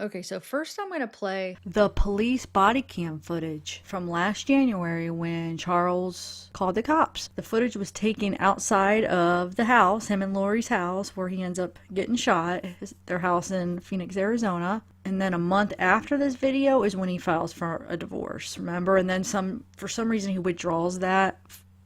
Okay, so first I'm going to play the police body cam footage from last January when Charles called the cops. The footage was taken outside of the house, him and Lori's house, where he ends up getting shot, their house in Phoenix, Arizona. And then a month after this video is when he files for a divorce, remember? And then for some reason he withdraws that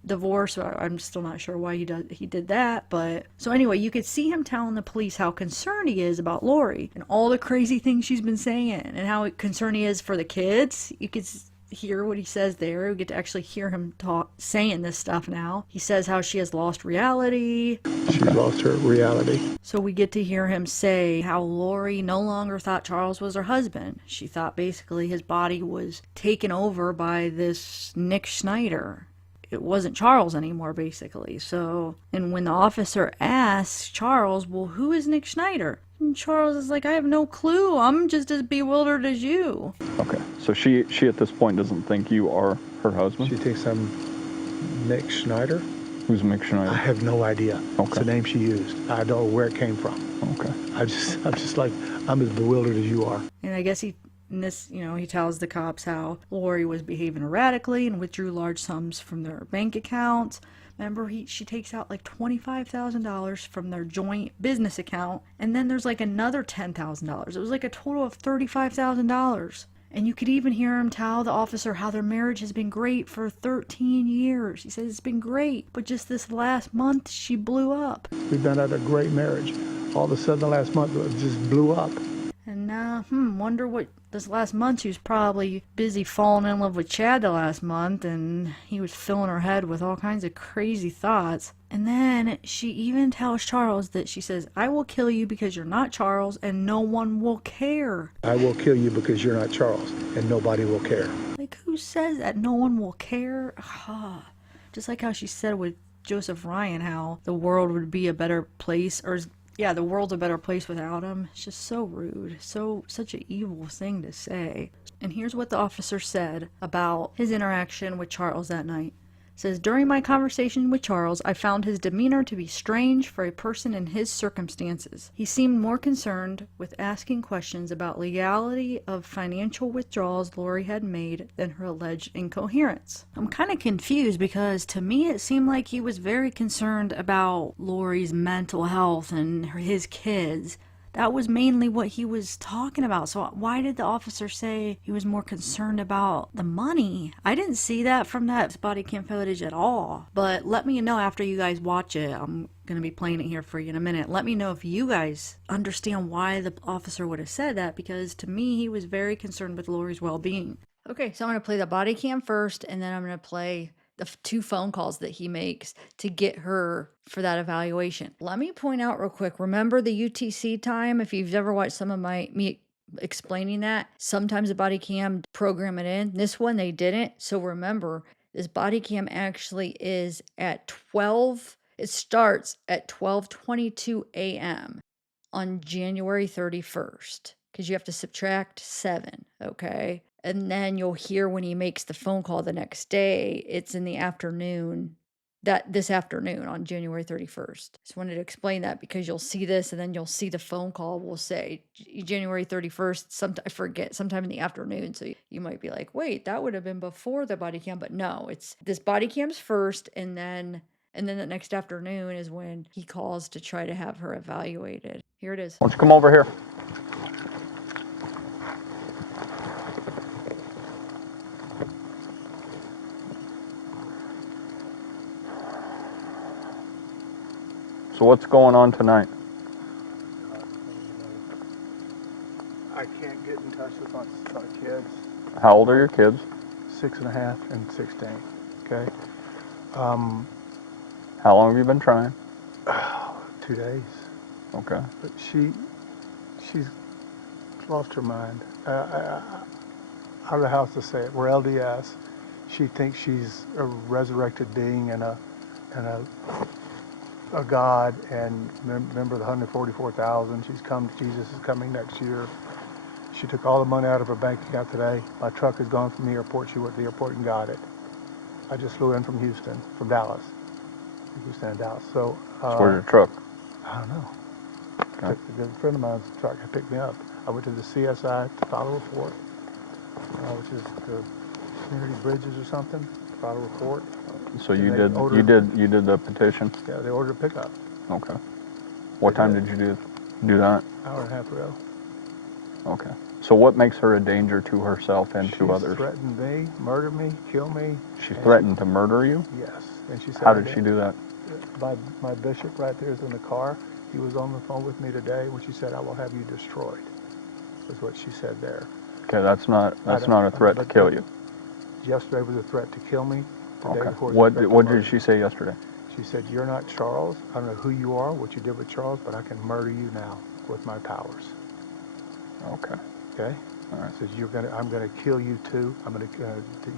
divorce. I'm still not sure why he did that, but so anyway, you could see him telling the police how concerned he is about Lori and all the crazy things she's been saying and how concerned he is for the kids. You could hear what he says there. We get to actually hear him saying this stuff now. He says how she has lost reality. She lost her reality. So we get to hear him say how Lori no longer thought Charles was her husband. She thought basically his body was taken over by this Nick Schneider. It wasn't Charles anymore, basically. So, and when the officer asks Charles, well, who is Nick Schneider? And Charles is like, I have no clue. I'm just as bewildered as you. Okay, so she at this point doesn't think you are her husband? She thinks I'm Nick Schneider. Who's Nick Schneider? I have no idea. Okay. It's the name she used. I don't know where it came from. Okay. I'm just like, I'm as bewildered as you are. And I guess he tells the cops how Lori was behaving erratically and withdrew large sums from their bank accounts. Remember, she takes out like $25,000 from their joint business account, and then there's like another $10,000. It was like a total of $35,000. And you could even hear him tell the officer how their marriage has been great for 13 years. He says it's been great, but just this last month, she blew up. We've been at a great marriage. All of a sudden, the last month, it just blew up. And now, wonder what this last month, she was probably busy falling in love with Chad the last month, and he was filling her head with all kinds of crazy thoughts. And then she even tells Charles that she says, I will kill you because you're not Charles, and no one will care. I will kill you because you're not Charles, and nobody will care. Like, who says that no one will care? Just like how she said with Joseph Ryan, how the world would be a better place, or yeah, the world's a better place without him. It's just so rude. Such an evil thing to say. And here's what the officer said about his interaction with Charles that night. It says, during my conversation with Charles, I found his demeanor to be strange for a person in his circumstances. He seemed more concerned with asking questions about legality of financial withdrawals Lori had made than her alleged incoherence. I'm kind of confused because to me it seemed like he was very concerned about Lori's mental health and his kids. That was mainly what he was talking about. So why did the officer say he was more concerned about the money? I didn't see that from that body cam footage at all. But let me know after you guys watch it. I'm going to be playing it here for you in a minute. Let me know if you guys understand why the officer would have said that, because to me, he was very concerned with Lori's well-being. Okay, so I'm going to play the body cam first, and then I'm going to play the 2 phone calls that he makes to get her for that evaluation. Let me point out real quick, remember the UTC time? If you've ever watched some of me explaining that, sometimes the body cam program it in. This one they didn't. So remember, this body cam actually is at 12. It starts at 12:22 a.m. on January 31st, because you have to subtract 7, okay? And then you'll hear when he makes the phone call the next day, it's in the afternoon, this afternoon on January 31st. Just wanted to explain that because you'll see this and then you'll see the phone call will say January 31st, I forget, sometime in the afternoon. So you might be like, wait, that would have been before the body cam. But no, it's this body cam's first, and then the next afternoon is when he calls to try to have her evaluated. Here it is. Why don't you come over here? So what's going on tonight? I can't get in touch with my kids. How old are your kids? 6.5 and 16. Okay. How long have you been trying? 2 days. Okay. But she's lost her mind. I don't know how else to say it. We're LDS. She thinks she's a resurrected being and a God, and remember the 144,000. Jesus is coming next year. She took all the money out of her bank account today. My truck is gone from the airport. She went to the airport and got it. I just flew in from Dallas. Houston and Dallas. So where's your truck? I don't know. Okay. A good friend of mine's truck picked me up. I went to the CSI to file a report, which is the Community Bridges or something, to file a report. So And you they did ordered- you did the petition? Yeah, they ordered a pickup. Okay. What They time did. did you do that? Hour and a half ago. Okay. So what makes her a danger to herself and to She's others? threatened me, murder me, kill me. She and threatened to murder you? Yes, and she said. How did she do that? My bishop right there is in the car. He was on the phone with me today when she said, "I will have you destroyed." Was what she said there. Okay, that's not a threat to kill you. Yesterday was a threat to kill me. The day Okay. before was a threat to What murder did she me. say yesterday? She said, "You're not Charles. I don't know who you are, what you did with Charles, but I can murder you now with my powers." Okay. Okay. All right. Says I'm gonna kill you too.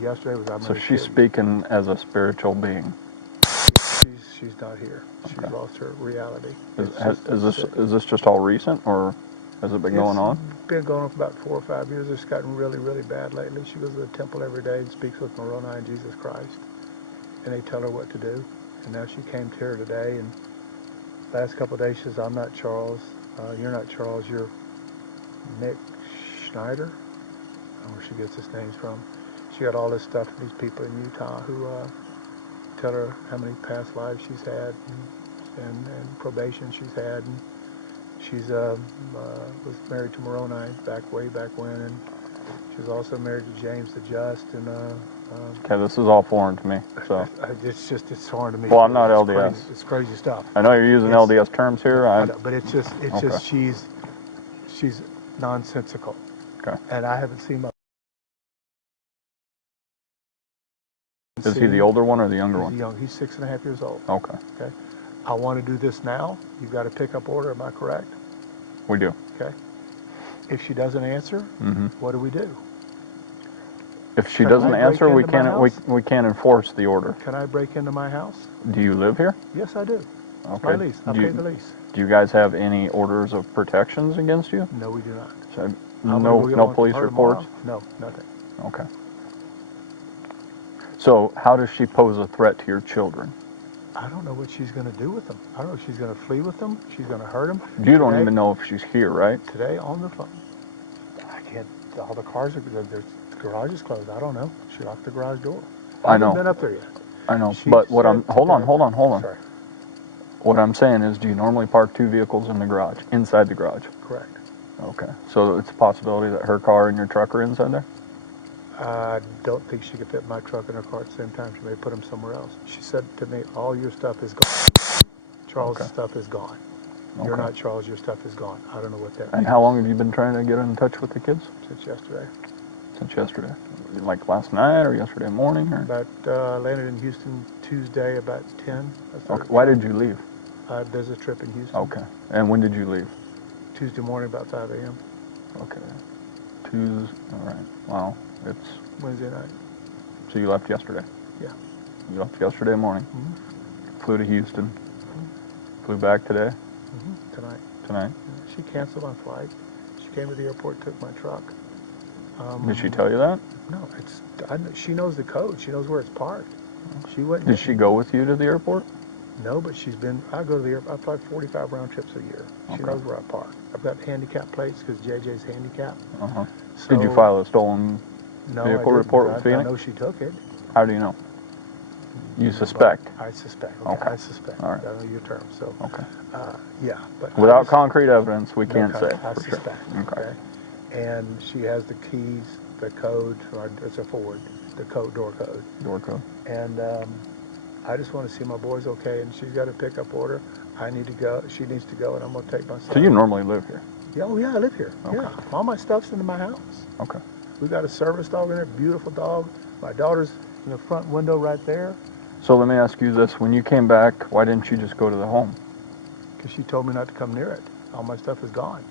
Yesterday was I'm So gonna she's kill you. speaking as a spiritual being. She's not here. She's Okay. lost her reality. Is this just all recent, or has it been going on? It's been going on for about 4 or 5 years. It's gotten really, really bad lately. She goes to the temple every day and speaks with Moroni and Jesus Christ, and they tell her what to do. And now she came to her today, and last couple of days she says, "I'm not Charles. You're not Charles. You're Nick Schneider." I don't know where she gets his names from. She got all this stuff from these people in Utah who tell her how many past lives she's had and probation she's had. And she's was married to Moroni way back when, and she was also married to James the Just. And Okay, this is all foreign to me. So it's foreign to me. Well, I'm not It's LDS. crazy. It's crazy stuff. I know you're using It's- LDS terms here. I know, but it's just Okay. she's nonsensical, Okay. and I haven't seen my. Is he the older one or the younger He's one? young. He's 6.5 years old. Okay. Okay. I want to do this now. You've got a pickup order. Am I correct? We do. Okay. If she doesn't answer, Mm-hmm. what do we do? If she Can doesn't I answer, break we into my can't house? we can't enforce the order. Can I break into my house? Do you live here? Yes, I do. It's Okay. my lease. I Do pay you- the lease. Do you guys have any orders of protections against you? No, we do not. So, I'm gonna no go get no one police for her reports? tomorrow. No, nothing. Okay. So how does she pose a threat to your children? I don't know what she's going to do with them. I don't know if she's going to flee with them. She's going to hurt them. You don't even know if she's here, right? Today on the phone. I can't. All the cars are. The garage is closed. I don't know. She locked the garage door. I know. haven't been up there yet. I know. She But what said I'm hold on. Sorry. What I'm saying is, do you normally park two vehicles in the garage, inside the garage? Correct. Okay. So it's a possibility that her car and your truck are inside there? I don't think she could fit my truck in her car at the same time. She may put them somewhere else. She said to me, "All your stuff is gone. Charles' Okay. stuff is gone. You're Okay. not Charles. Your stuff is gone." I don't know what that And means. how long have you been trying to get in touch with the kids? Since yesterday. Since yesterday. Like last night or yesterday morning? Or? Landed in Houston Tuesday about 10. Okay. Why did you leave? There's a trip in Houston. Okay. And when did you leave? Tuesday morning about 5 a.m. Okay. Tuesday. All right. Wow. It's Wednesday night. so you left yesterday. Yeah. You left yesterday morning. Mm-hmm. Flew to Houston. Flew back today. Tonight. Tonight. She canceled my flight. She came to the airport, took my truck. Did she tell you that? No, she knows the code. She knows where it's parked. She wouldn't. Did she go with you to the airport? No, but I go to the airport. I fly 45 round trips a year. She Okay. knows where I park. I've got handicap plates because JJ's handicapped. Uh-huh. So, Did you file a stolen no, vehicle I didn't. report with I Phoenix? know she took it. How do you know? You suspect. I suspect. Okay. I suspect. All right. I know your term. So, Okay. yeah. But Without concrete evidence, we no can't say I for sure. suspect. Okay. And she has the keys, the code. It's a Ford. The code, door code. Door code. And I just want to see my boys okay. And she's got a pickup order. I need to go. She needs to go, and I'm going to take my son. So you normally live here? Yeah, oh yeah, I live here. Okay. Yeah, all my stuff's in my house. Okay. We got a service dog in there, beautiful dog. My daughter's in the front window right there. So let me ask you this. When you came back, why didn't you just go to the home? Because she told me not to come near it. All my stuff is gone.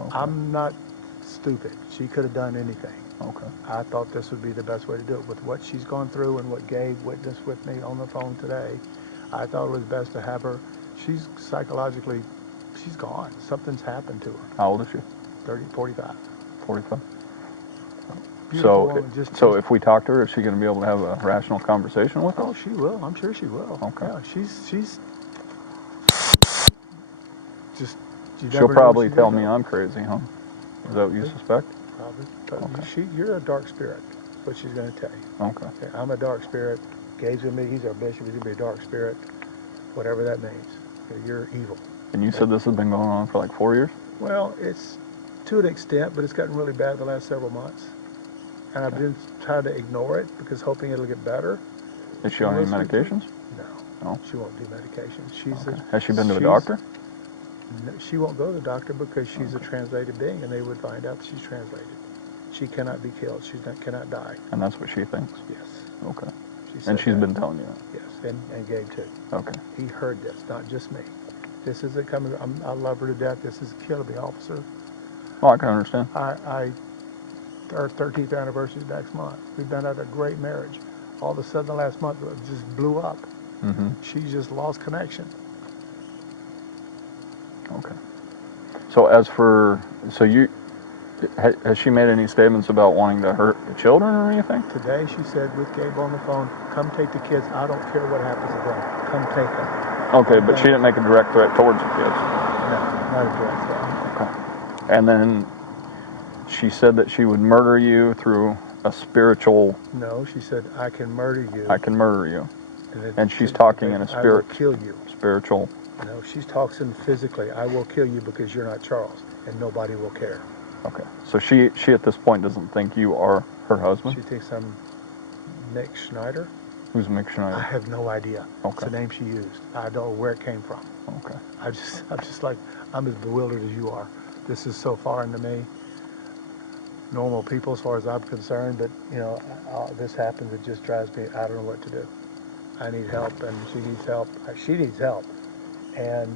Okay. I'm not stupid. She could have done anything. Okay. I thought this would be the best way to do it. With what she's gone through and what Gabe witnessed with me on the phone today, I thought it was best to have her. She's psychologically, she's gone. Something's happened to her. How old is she? 30, 45. 45. Beautiful So, woman, so if we talk to her, is she going to be able to have a rational conversation with Oh, us? she will. I'm sure she will. Okay. Yeah, she's just. You She'll never know what probably she's tell gonna me do. I'm crazy, huh? Is that what you suspect? Probably. But Okay. you're a dark spirit. That's what she's going to tell you. Okay. Okay, I'm a dark spirit. Gabe's going to be, he's our bishop. He's going to be a dark spirit. Whatever that means. Okay, you're evil. And you Okay? said this has been going on for like 4 years? Well, it's to an extent, but it's gotten really bad the last several months. And I've been trying to ignore it because hoping it'll get better. Is she on any medications? No. No. She won't do medications. Okay. Has she been to a doctor? No, she won't go to the doctor because she's a translated being, and they would find out that she's translated. She cannot be killed. She cannot die. And that's what she thinks? Yes. Okay. She And said she's that. been telling you that? Yes, and Gabe too. Okay. He heard this, not just me. This isn't coming. I love her to death. This is killing me, officer. Oh, I can understand. Our 13th anniversary is next month. We've been at a great marriage. All of a sudden, the last month it just blew up. Mm-hmm. She just lost connection. Okay. So has she made any statements about wanting to hurt the children or anything? Today, she said with Gabe on the phone, "Come take the kids. I don't care what happens to them. Come take them." Okay, but she didn't make a direct threat towards the kids. No, not a direct threat. Okay. And then she said that she would murder you through a spiritual... No, she said, "I can murder you." I can murder you. And, And she's talking in a spirit... I will kill you. Spiritual... No, she's talking physically. I will kill you because you're not Charles, and nobody will care. Okay. So she at this point doesn't think you are her husband? She thinks I'm Mick Schneider. Who's Mick Schneider? I have no idea. Okay. It's the name she used. I don't know where it came from. Okay. I'm just like, I'm as bewildered as you are. This is so foreign to me. Normal people, as far as I'm concerned, but this happens. It just drives me. I don't know what to do. I need help, and she needs help. She needs help, and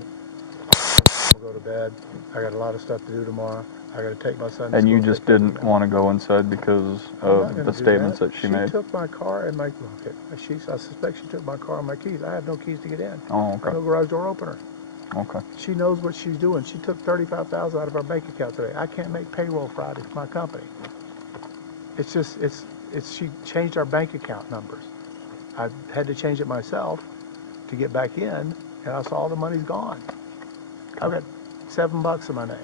I'll go to bed. I got a lot of stuff to do tomorrow. I got to take my son to And school. you just didn't want to go inside because of the statements that she made? She took my car and my, I suspect she took my car and my keys. I have no keys to get in. Oh, I okay. have no garage door opener. Okay. She knows what she's doing. She took $35,000 out of our bank account today. I can't make payroll Friday for my company. She changed our bank account numbers. I had to change it myself to get back in, and I saw all the money's gone. I've got $7 in my name.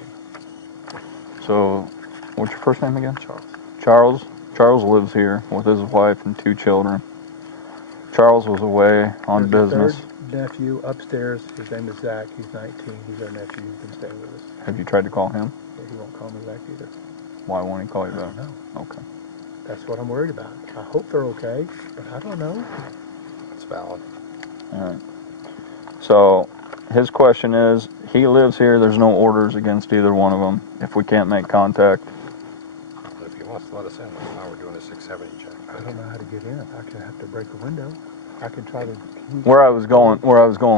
So, what's your first name again? Charles. Charles. Charles lives here with his wife and 2 children. Charles was away on There's business. a third nephew upstairs. His name is Zach. He's 19. He's our nephew. He's been staying with us. Have you tried to call him? Yeah, he won't call me back either. Why won't he call you I back? don't know. Okay. That's what I'm worried about. I hope they're okay, but I don't know. It's valid. All right. So, his question is, he lives here, there's no orders against either one of them. If we can't make contact... But if he wants to let us in, that's why we're doing a 670 check. I don't know how to get in. I can have to break a window. I can try to... Where I was going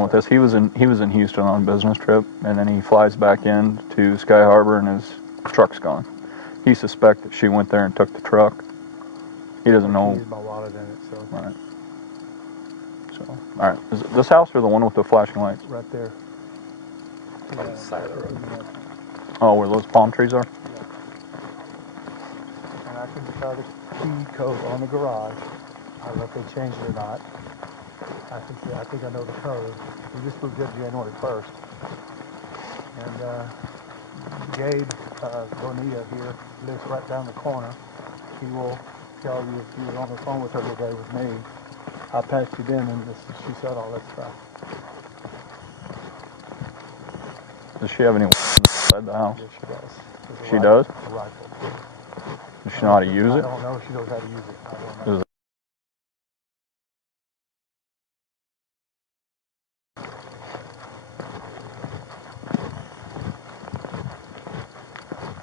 with this, he was in Houston on a business trip, and then he flies back in to Sky Harbor, and his truck's gone. He suspects that she went there and took the truck. He doesn't know. My wallet in it, so... Right. So, all right. Is it this house or the one with the flashing lights? Right there. On the side of the road. Oh, where those palm trees are? And I can try the key code on the garage. I don't know if they changed it or not. I think I know the code. We just moved in January 1st. And Gabe Bonilla here lives right down the corner. He will tell you if you were on the phone with her today with me. I patched it in, and she said all that stuff. Does she have any weapons inside the house? Yes, she does. She does? A rifle. Does she know how to use I it? don't know if she knows how to use it. I don't know. Does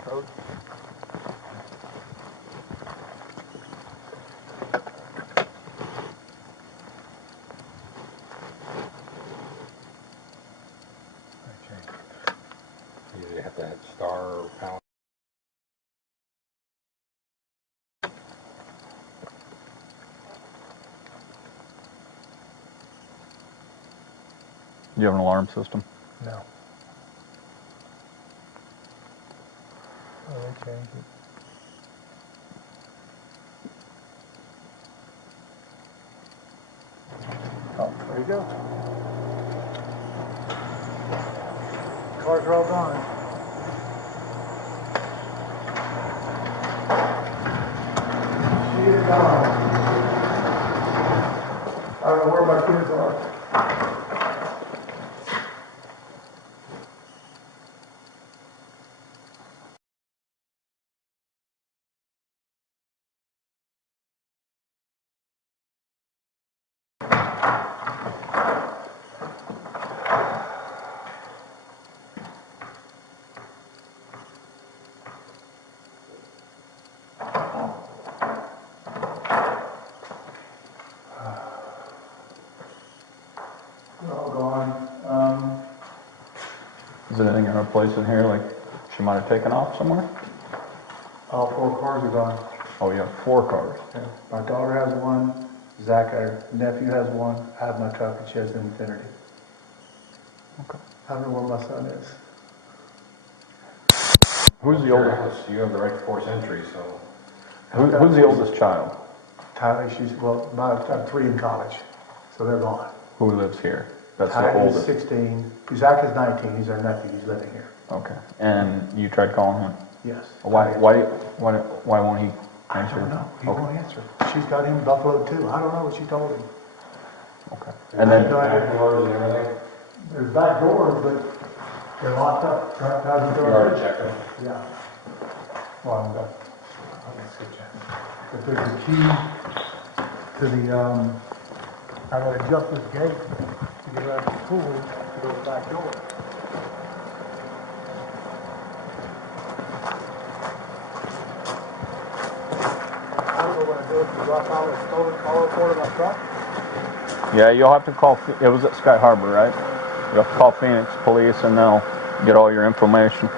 Code? You usually have to hit star or pound. Do you have an alarm system? No. Oh, they changed it. Oh, there you go. Cars are all gone. Is anything in her place in here, like she might have taken off somewhere? All 4 cars are gone. Oh, you have 4 cars. Yeah. My daughter has one, Zach, our nephew has one, I have my truck, and she has an Infinity. Okay. I don't know where my son is. Who's the Your oldest? house, you have the right to force entry, so. Who's the oldest child? Tyler, I have 3 in college, so they're gone. Who lives here? That's the Tyler's oldest. 16, Zach is 19, he's our nephew, he's living here. Okay. And you tried calling him? Yes. Why won't he I answer? don't know, he Okay. won't answer. She's got him buffaloed too, I don't know what she told him. Okay. And then, Back doors and everything, There's back doors, but they're locked up. How's the you door? already checked them. Yeah. Well, I'm done. But there's a key to the, I gotta adjust this gate to get around the pool to go to the back door. I don't know what I do if you drop out a stolen car report of my truck. yeah, you'll have to call, it was at Sky Harbor, right? You'll have to call Phoenix Police and they'll get all your information.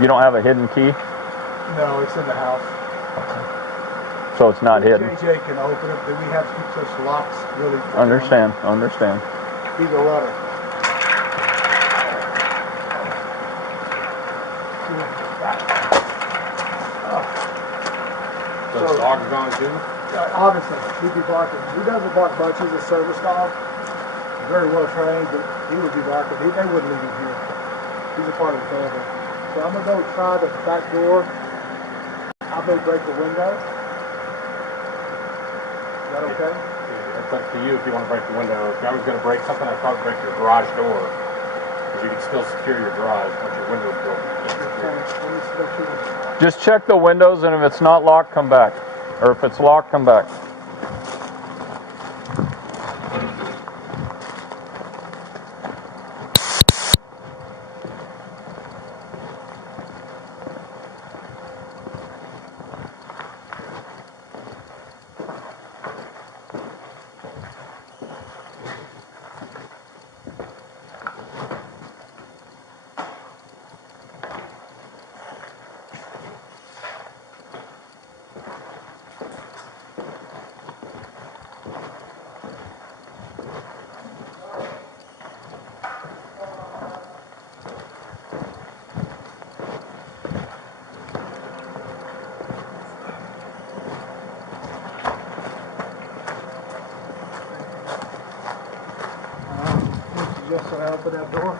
You don't have a hidden key? No, it's in the house. So it's not hidden? JJ can open it, but we have to keep such locks really. Understand. He's a runner. So the dog's gone too? Obviously, he'd be barking. He doesn't bark much. He's a service dog. Very well trained, but he would be barking. They wouldn't leave him here. He's a part of the family. So I'm gonna go try the back door. I may break the window. Is that okay? Yeah, it's up to you if you want to break the window. If I was going to break something, I'd probably break your garage door. Because you can still secure your garage once your window's broken. You can't secure it. Let me make sure. Just check the windows and if it's not locked, come back. Or if it's locked, come back. Just so I open that door.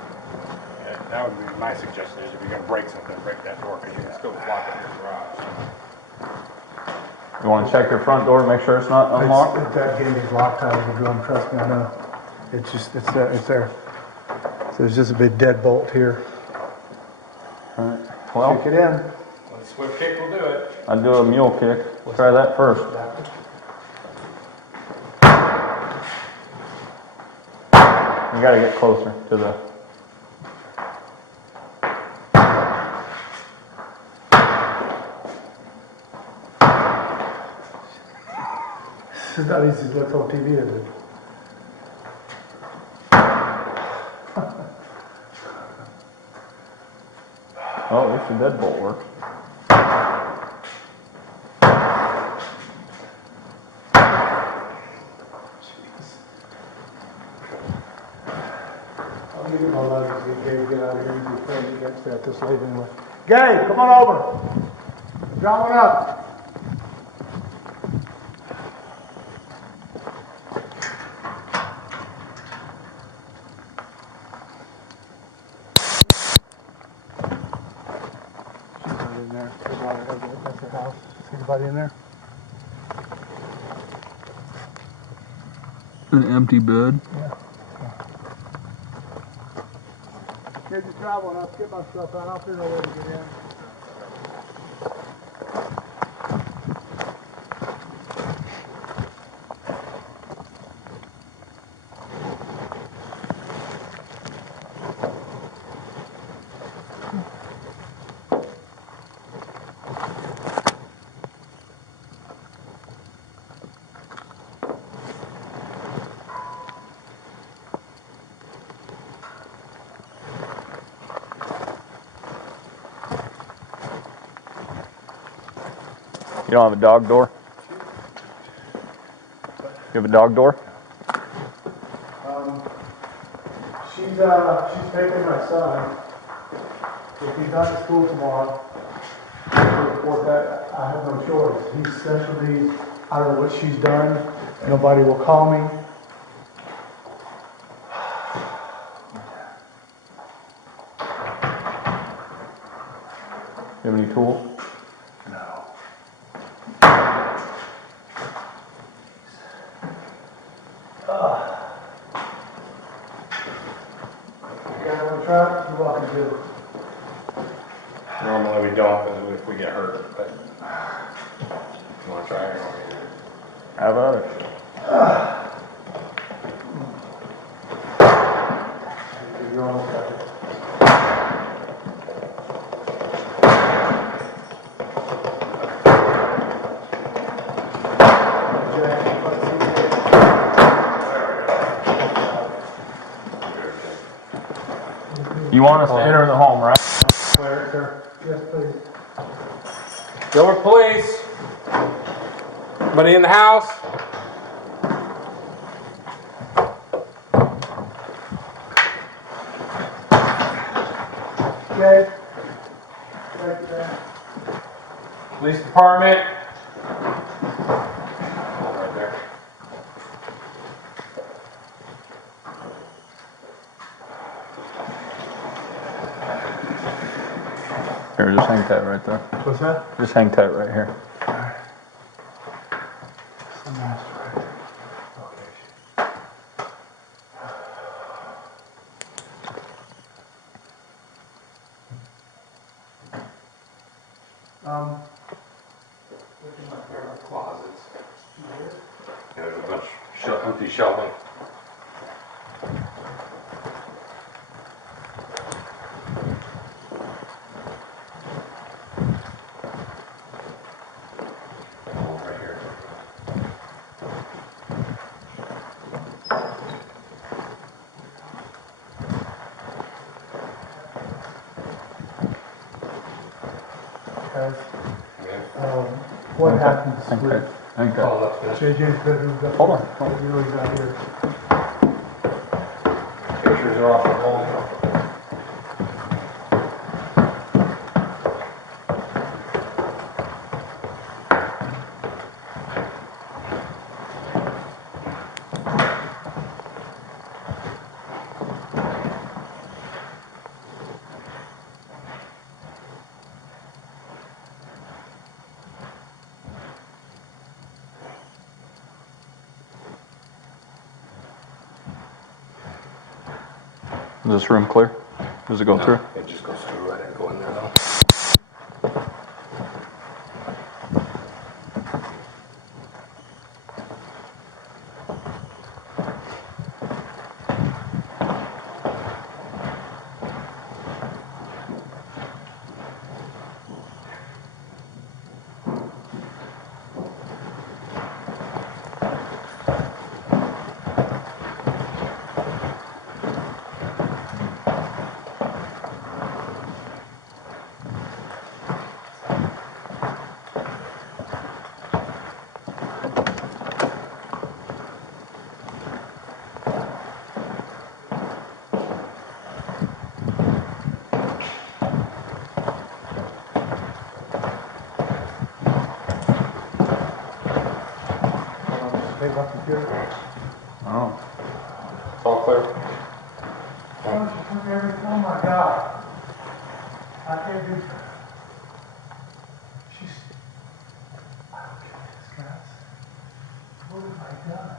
Yeah, that would be my suggestion is if you're going to break something, break that door because you can still lock up your garage. You want to check your front door, make sure it's not unlocked? If that gate is locked, I would go and trust me, I know. It's there. So there's just a big deadbolt here. Alright. Well, Kick it in. Well, the swift kick will do it. I'd do a mule kick. Try that first. You gotta get closer to the... This is not easy to look on TV, is it? Oh, at least the deadbolt works. Let me get my luggage, Gabe, get out of here. You can get stay at this late anyway. Gabe, come on over. Drop one up. She's not in there. That's her house. Is anybody in there? An empty bed. Gabe, just drive one up. Get my stuff out. I'll figure out where to get in. You don't have a dog door? You have a dog door? She's taking my son. If he's not at school tomorrow, to report that, I have no choice. He's special needs. I don't know what she's done. Nobody will call me. You have any tools? No. You guys want to try it? You're welcome to. Normally we don't, because if we get hurt, but you want to try it? How about it? You're almost got it. You want us to enter the home, right? Where, sir? Yes, please. Gilbert Police. Anybody in the house? Okay. Thank you, man. Police department. Right there. Here, just hang tight right there. What's that? Just hang tight right here. Some master right there. Okay. Closets. Yeah, there's a bunch of empty shelving. Oh, right here. Guys, Okay. what happens Hang tight. with Hang tight. Call up this. JJ's bedroom? Hold on. What you really got here? Pictures are off the wall. Is this room clear? Does it go through? It just goes through. I didn't go in there though. Take my computer. Oh. It's all clear. Oh my God. I can't do. She's. I don't get this, guys. What have I done?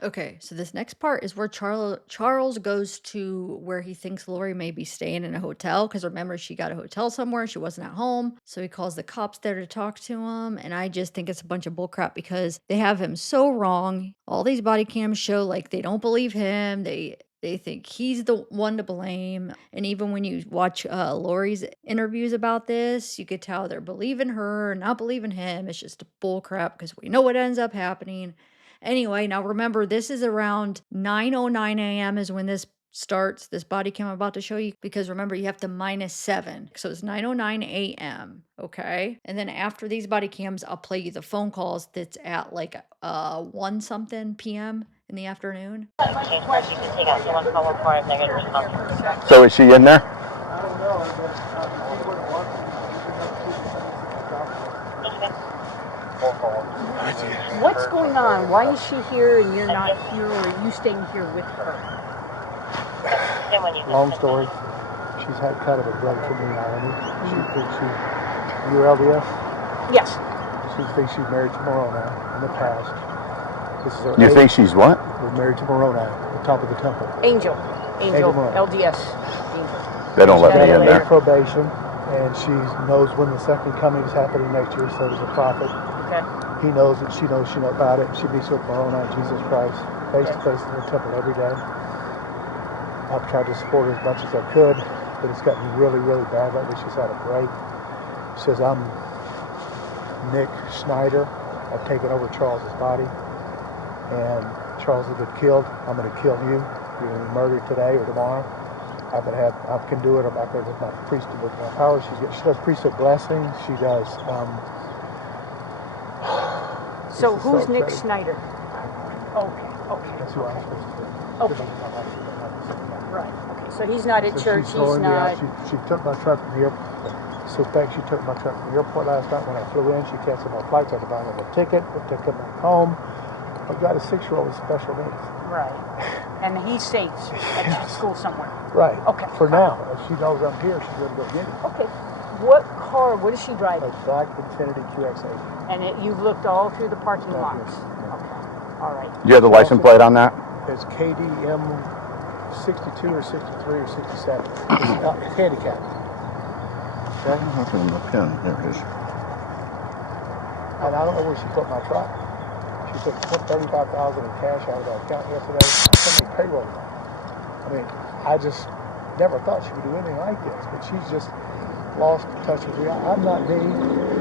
Okay, so this next part is where Charles goes to where he thinks Lori may be staying in a hotel. Because remember, she got a hotel somewhere. She wasn't at home. So he calls the cops there to talk to him. And I just think it's a bunch of bullcrap because they have him so wrong. All these body cams show like they don't believe him. They think he's the one to blame. And even when you watch Lori's interviews about this, you could tell they're believing her, not believing him. It's just bullcrap because we know what ends up happening. Anyway, now remember, this is around 9:09 a.m. is when this starts, this body cam I'm about to show you, because remember, you have to -7. So it's 9:09 a.m., okay? And then after these body cams, I'll play you the phone calls that's at like 1 something p.m. in the afternoon. So is she in there? What's going on? Why is she here and you're not here, or are you staying here with her? Long story. She's had kind of a break from me, Naomi. She thinks you're LDS? Yes. She thinks she's married to Moroni in the past. This is her You eighth- think she's what? We're married to Moroni, the top of the temple. Angel Moroni. LDS. Angel. They don't let me in She's there. got probation, and she knows when the second coming is happening next year, so does the prophet. Okay. He knows it, she knows about it. She meets with Moroni and Jesus Christ face to face in the temple every day. I've tried to support her as much as I could, but it's gotten really, really bad lately. She's had a break. She says, I'm Nick Schneider. I've taken over Charles's body, and Charles has been killed. I'm going to kill you. You're going to be murdered today or tomorrow. I can do it. I'm out there with my priesthood, with my power. She does priesthood blessings. She does. So this is who's so Nick crazy. Schneider? Okay. That's who I'm supposed to do. Okay. Right. Okay. So he's not at So church. she's He's blowing me out. not. She took my truck from the airport. Suspect she took my truck from the airport last night when I flew in. She canceled my flights. I had to buy another ticket. I took her back home. I've got a 6-year-old with special needs. Right. And he's safe at school somewhere. Right. Okay. For now. If she knows I'm here, she's going to go get it. Okay. What car? What is she driving? A black Infiniti QX80. And you've looked all through the parking Yeah, lots. yes. Okay. All right. Do you have the license plate on that? It's KDM 62 or 63 or 67. It's handicapped. Okay? There it is. And I don't know where she put my truck. She took $35,000 in cash out of our account yesterday. Sent me payroll. I mean, I just never thought she would do anything like this, but she's just lost touch with reality. I'm not me.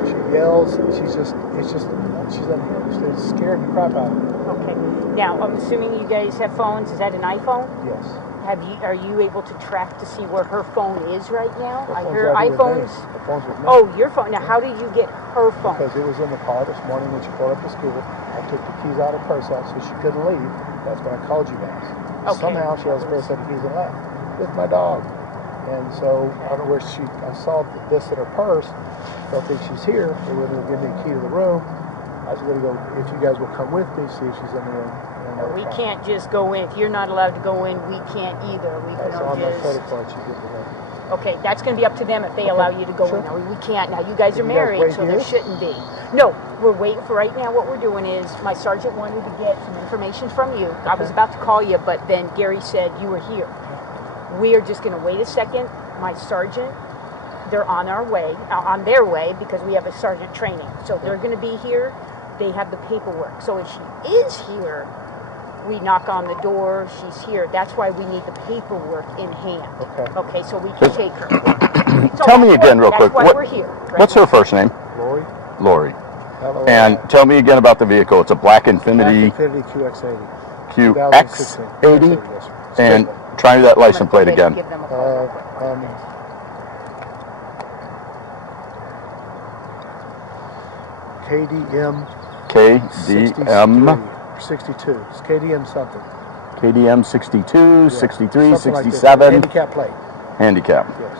She yells. She's unhinged. It's scared the crap out of me. Okay. Now, I'm assuming you guys have phones. Is that an iPhone? Yes. Are you able to track to see where her phone is right now? Her I phone's hear right here with me. iPhones. Her phone's with me. Oh, your phone. Now, how did you get her phone? Because it was in the car this morning when she pulled up to school. I took the keys out of her purse out so she couldn't leave. That's when I called you guys. Okay. Somehow she has a spare set of keys and left with my dog. And so I don't know where I saw this in her purse. Don't think she's here. They were going to give me a key to the room. I was going to go, if you guys will come with me, see if she's in the room. We can't just go in. If you're not allowed to go in, we can't either. We can That's on my just. credit card. She gives me. Okay, that's going to be up to them if they allow you to go Sure. in. Now, we can't. Now, you guys are Can you guys married, wait so there here? shouldn't be. No, we're waiting for right now. What we're doing is my sergeant wanted to get some information from you. I was about to call you, but then Gary said you were here. We are just going to wait a second. My sergeant, they're on their way because we have a sergeant training. So they're going to be here. They have the paperwork. So if she is here, we knock on the door, she's here. That's why we need the paperwork in hand. Okay. Okay, so we can take her. So Tell me that's again why- real quick. That's why we're here. right What's now. her first name? Lori. Lori. L-O-R-I. And tell me again about the vehicle. It's a black Infiniti Infiniti QX80. QX80. 2016. Yes, sir. And Straight line. try that I'm license gonna go plate ahead and again. give them a call real quick. KDM KDM 62. It's KDM something. KDM 62, Yeah. 63, Something like this. 67 Handicap plate. handicap. Yes.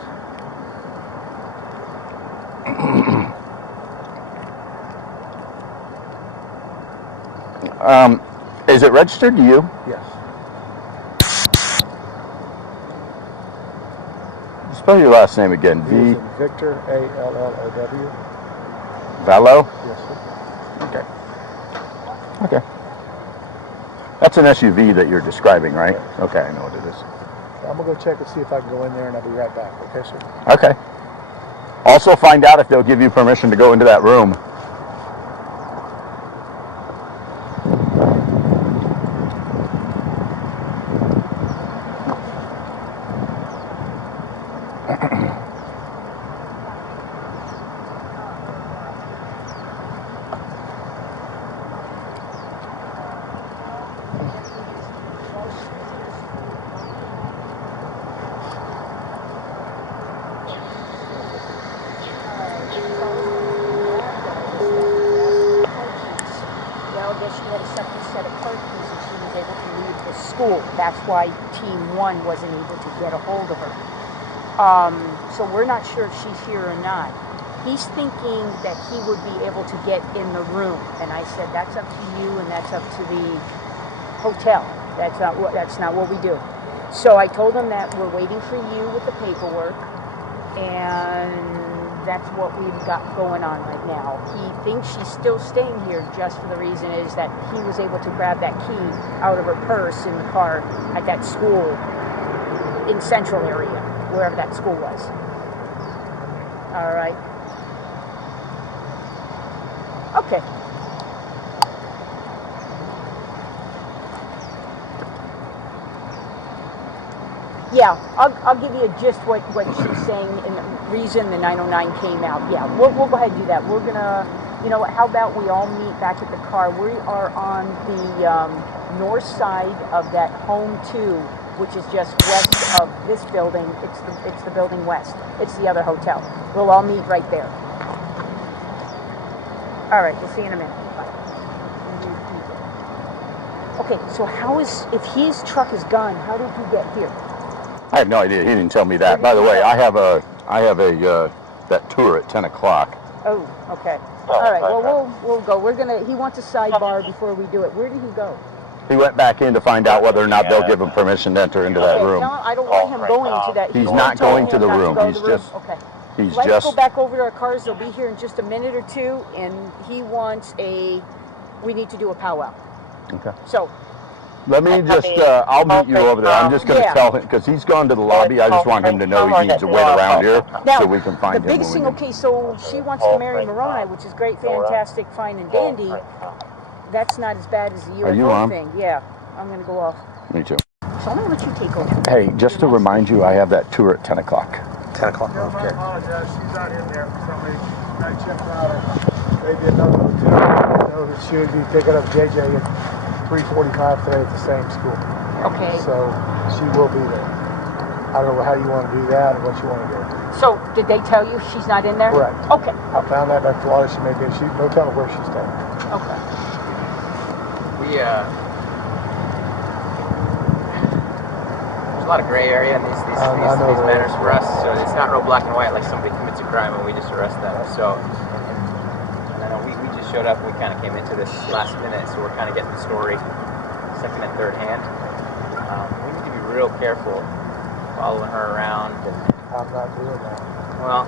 Is it registered to you? Yes. Spell your last name again. V is in Victor, A-L-L-O-W. Vallow? Yes, sir. Okay. Okay. That's an SUV that you're describing, right? Okay, I know what it is. I'm gonna go check and see if I can go in there, and I'll be right back. Okay, sir? Okay. Also find out if they'll give you permission to go into that room. Well, I guess she had a separate set of car keys and she was able to leave the school. That's why Team 1 wasn't able to get a hold of her. So we're not sure if she's here or not. He's thinking that he would be able to get in the room. And I said, that's up to you and that's up to the hotel. That's not what we do. So I told him that we're waiting for you with the paperwork. And that's what we've got going on right now. He thinks she's still staying here just for the reason is that he was able to grab that key out of her purse in the car at that school in Central area, wherever that school was. All right. Okay. Yeah, I'll give you just what she's saying and the reason the 909 came out. Yeah, we'll go ahead and do that. We're gonna, you know what, how about we all meet back at the car? We are on the north side of that Home 2, which is just west of this building. It's the building west. It's the other hotel. We'll all meet right there. All right, we'll see you in a minute. Bye. Okay, so if his truck is gone, how did he get here? I have no idea. He didn't tell me that. By the way, I have that tour at 10 o'clock. Oh, okay. All right. Well, we'll go. He wants a sidebar before we do it. Where did he go? He went back in to find out whether or not they'll give him permission to enter into that room. No, I don't want him going to that. He's not going to the room. He's just. Okay. He's Let's just. go back over to our cars. They'll be here in just a minute or two, and he wants we need to do a powwow. Okay. So. Let me just, I'll meet you over there. I'm just going to tell him, because he's gone to the lobby. I just want him to know he needs to wait around here Now, so we can find him. The biggest thing, okay, so she wants to marry Moroni, which is great, fantastic, fine and dandy. That's not as bad as the UFO thing. Yeah, I'm going to go off. Me too. So I'm going to let you take over. Hey, just to remind you, I have that tour at 10 o'clock. 10 o'clock? I apologize. She's not in there for some reason. I checked out her. They did another hotel. I know that she would be picking up JJ at 3:45 today at the same school. Okay. So she will be there. I don't know how you want to do that or what you want to do. So did they tell you she's not in there? Correct. Okay. I found that back to Florida. She may be. No telling where she's staying. Okay. There's a lot of gray area in these matters for us, so it's not real black and white like somebody commits a crime and we just arrest them. So, and I know we just showed up, we kind of came into this last minute, so we're kind of getting the story second and third hand. We need to be real careful following her around. I'm not doing that. Well,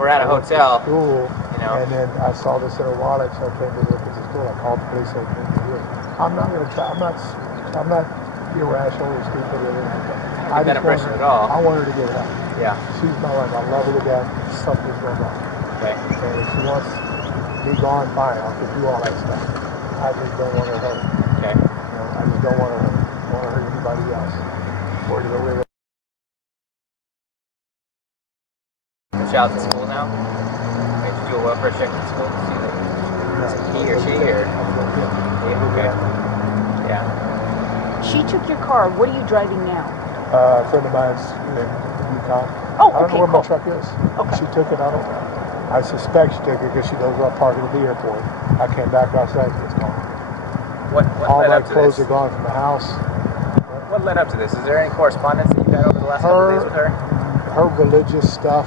we're at a hotel. School, you know. And then I saw this in her wallet, so I came to look at the school. I called the police. I came to do it. I'm not going to try. I'm not irrational or stupid or anything. I don't get that impression at all. I want her to get help. Yeah. She's my wife. I love her to death. Something's going on. Okay. And if she wants me gone, fine. I'll do all that stuff. I just don't want her hurt. Okay. You know, I just don't want her hurt. I want to hurt anybody else. Or to go with it. The child's at school now? We have to do a welfare check at school to see that he or she or... Yeah, okay. Yeah. She took your car. What are you driving now? A friend of mine's in Utah. Oh, I don't okay, know where cool. my truck is. Okay. She took it. I suspect she took it because she knows where I park it at the airport. I came back last night. It's gone. What All led my up to clothes this? are gone from the house. What led up to this? Is there any correspondence that you've had over the last couple of days with her? Her religious stuff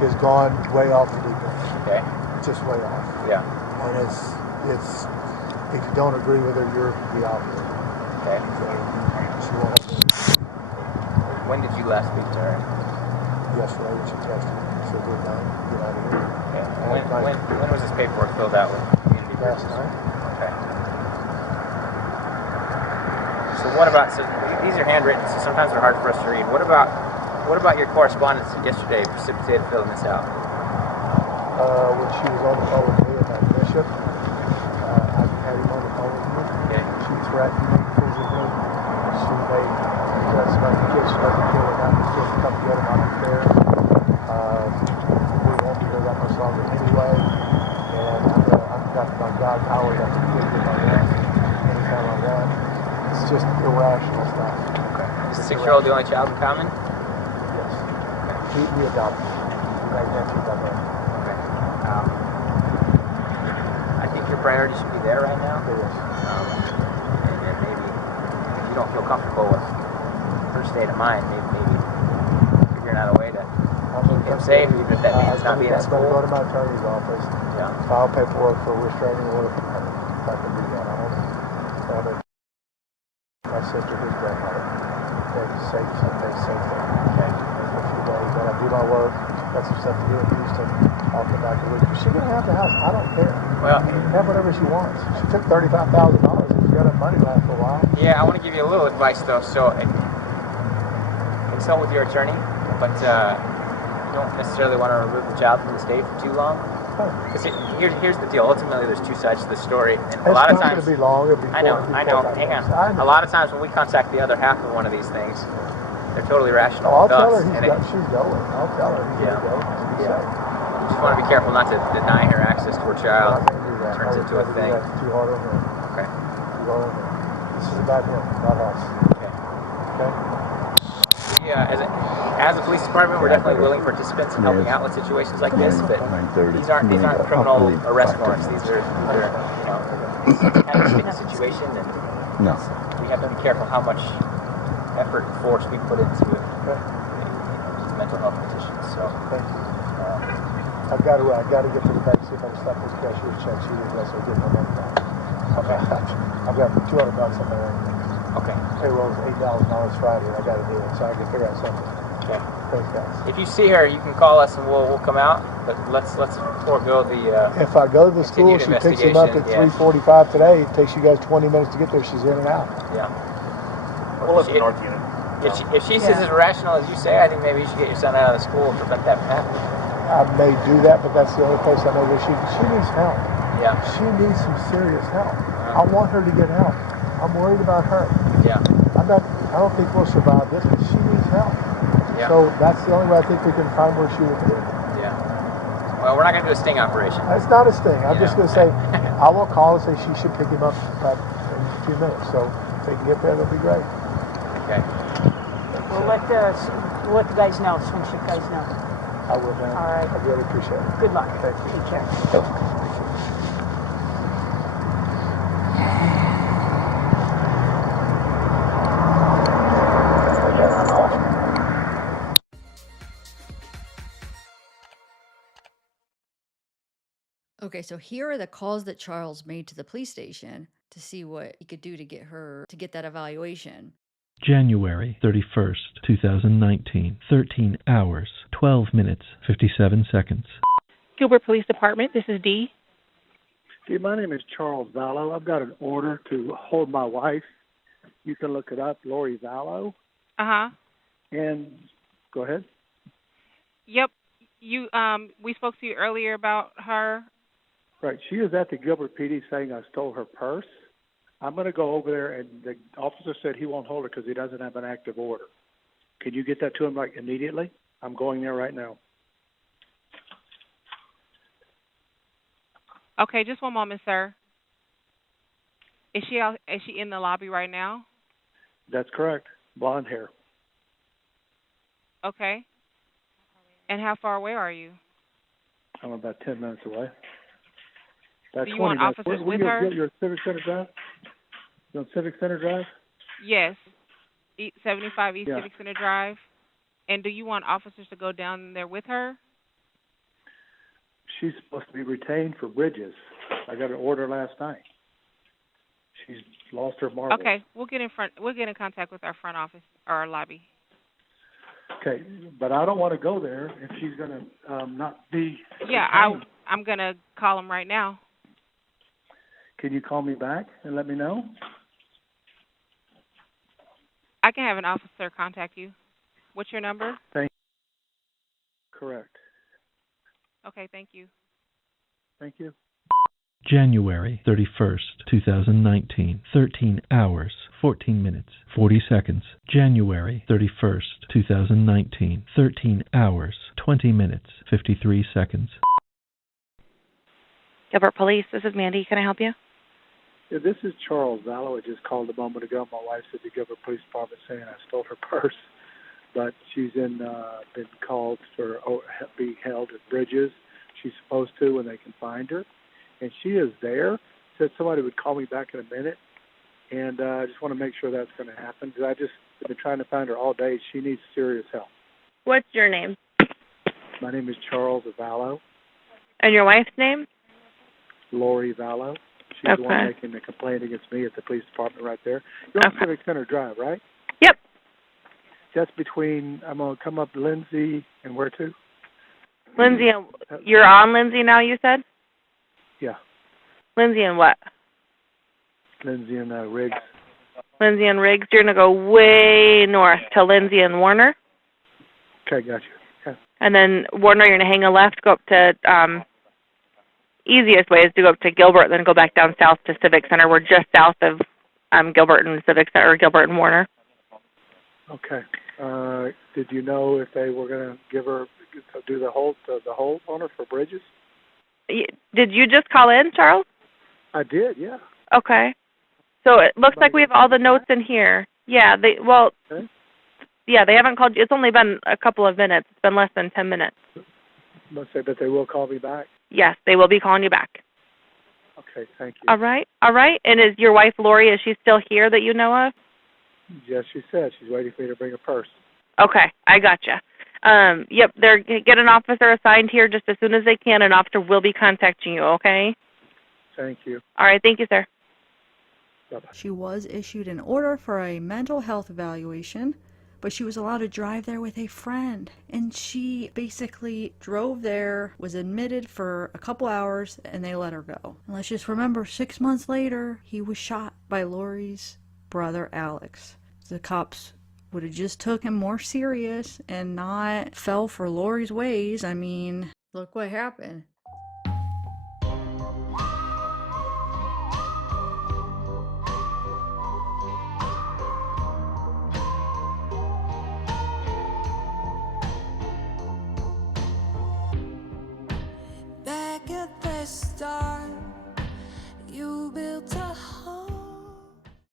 has gone way off the deep end. Okay. Just way off. Yeah. And it's if you don't agree with her, you're the opposite. Okay. So she won't. When did you last speak to her? Yesterday when she texted me, she said good night, get out of here. Okay. When was this paperwork filled out with community Last services? night. Okay. what about, so these are handwritten, so sometimes they're hard for us to read. What about your correspondence yesterday precipitated filling this out? When she was on the phone with me and that bishop, I had him on the phone with me. Okay. She threatened me physically. She made threats about the kids, about the kid, about the kids to come get him. I don't care. We won't be here that much longer anyway. And I've got my God power that the kids get my rent anytime I want. It's just irrational stuff. Okay. Is the 6-year-old the only child in common? Yes. We adopted. My nephew got that. Okay. I think your priority should be there right now. It is. And then maybe if you don't feel comfortable with her state of mind, maybe figuring out a way to keep him safe, even if that means not being at school. I'm going to go to my attorney's office, file paperwork for a restraining order from her. If I can do that. I want my sister, his grandmother. They're safe, someplace safe there. Okay. For a few days, then I do my work. Got some stuff to do in Houston. I'll come back a week. But she can have the house. I don't care. Well, she can have whatever she wants. She took $35,000. If you got enough money left for a while. yeah, I want to give you a little advice though. So consult with your attorney, but you don't necessarily want to remove the child from the state for too long. Because here's the deal. Ultimately, there's two sides to the story, and a lot of times. It's not going to be long. It'll be I know. Hang on. A lot of times when we contact the other half of one of these things, they're totally rational I'll with tell us. her she's going. I'll tell her he's going to go. She's safe. You just want to be careful not to deny her access to her child. It turns into a thing. That's too hard on her. Okay. Too hard on her. This is about him, not us. Okay. Okay? As a police department, we're definitely willing participants in helping out with situations like this, but these aren't criminal arrest warrants. These are it's a kind of sticky situation, and we have to be careful how much effort and force we put into mental health petitions. So thank you. I've got to get to the bank, see if I can stop this cashier's check. She didn't let me get my money back. Okay. I've got $200 on my own. Okay. Payroll is $8,000 Friday, and I got to do it, so I can figure out something. Okay. Thanks, guys. If you see her, you can call us and we'll come out. But let's forego the. If I go to the school, she picks him up at 3:45 today. It takes you guys 20 minutes to get there. She's in and out. Yeah. We'll let the North Unit. If she says as irrational as you say, I think maybe you should get your son out of the school and prevent that from happening. I may do that, but that's the only place I know where she needs help. Yeah. She needs some serious help. I want her to get help. I'm worried about her. Yeah. I don't think we'll survive this, but she needs help. Yeah. So that's the only way I think we can find where she will be. Yeah. Well, we're not going to do a sting operation. It's not a sting. I'm just going to say, I will call and say she should pick him up in a few minutes. So if they can get there, that'll be great. Okay. We'll let the guys know, swing shift guys know. I will, man. All right. I really appreciate it. Good luck. Thank you. Take care. Okay, so here are the calls that Charles made to the police station to see what he could do to get that evaluation. January 31st, 2019, 13 hours, 12 minutes, 57 seconds. Gilbert Police Department, this is Dee. See, my name is Charles Vallow. I've got an order to hold my wife. You can look it up, Lori Vallow. Uh-huh. And go ahead. Yep. We spoke to you earlier about her. Right. She is at the Gilbert PD saying I stole her purse. I'm going to go over there, and the officer said he won't hold her because he doesn't have an active order. Can you get that to him immediately? I'm going there right now. Okay, just one moment, sir. Is she in the lobby right now? That's correct. Blonde hair. Okay. And how far away are you? I'm about 10 minutes away. Do you want officers with her? You're at Civic Center Drive? You're on Civic Center Drive? Yes. 75 East Civic Center Drive. And do you want officers to go down there with her? She's supposed to be retained for bridges. I got an order last night. She's lost her marbles. Okay, we'll get in contact with our front office or our lobby. Okay, but I don't want to go there if she's going to not be. Yeah, I'm going to call them right now. Can you call me back and let me know? I can have an officer contact you. What's your number? Correct. Okay, thank you. Thank you. January 31st, 2019, 13 hours, 14 minutes, 40 seconds. January 31st, 2019, 13 hours, 20 minutes, 53 seconds. Gilbert Police, this is Mandy. Can I help you? Yeah, this is Charles Vallow. I just called a moment ago. My wife said the Gilbert Police Department saying I stole her purse, but she's been called for being held at Bridges. She's supposed to when they can find her, and she is there. Said somebody would call me back in a minute, and I just want to make sure that's going to happen because I just been trying to find her all day. She needs serious help. What's your name? My name is Charles Vallow. And your wife's name? Lori Vallow. She's the one making the complaint against me at the police department right there. You're on Civic Center Drive, right? Yep. That's between, I'm going to come up Lindsay and where to? Lindsay, you're on Lindsay now, you said? Yeah, Lindsay and what? Lindsay and Riggs. Lindsay and Riggs. You're going to go way north to Lindsay and Warner. Okay, got you. Yeah. And then Warner, you're going to hang a left, go up to, easiest way is to go up to Gilbert, then go back down south to Civic Center. We're just south of Gilbert and Civic Center, or Gilbert and Warner. Okay. Did you know if they were going to give her, do the hold on her for Bridges? Did you just call in, Charles? I did, yeah. Okay. So it looks like we have all the notes in here. Yeah, Okay. Yeah, they haven't called you. It's only been a couple of minutes. It's been less than 10 minutes. Must say, but they will call me back. Yes, they will be calling you back. Okay, thank you. All right. And is your wife, Lori, is she still here that you know of? Yes, she said. She's waiting for me to bring a purse. Okay, I gotcha. Yep, get an officer assigned here just as soon as they can. An officer will be contacting you, okay? Thank you. All right, thank you, sir. Bye-bye. She was issued an order for a mental health evaluation, but she was allowed to drive there with a friend. And she basically drove there, was admitted for a couple hours, and they let her go. And let's just remember, 6 months later, he was shot by Lori's brother, Alex. The cops would have just took him more serious and not fell for Lori's ways. I mean, look what happened.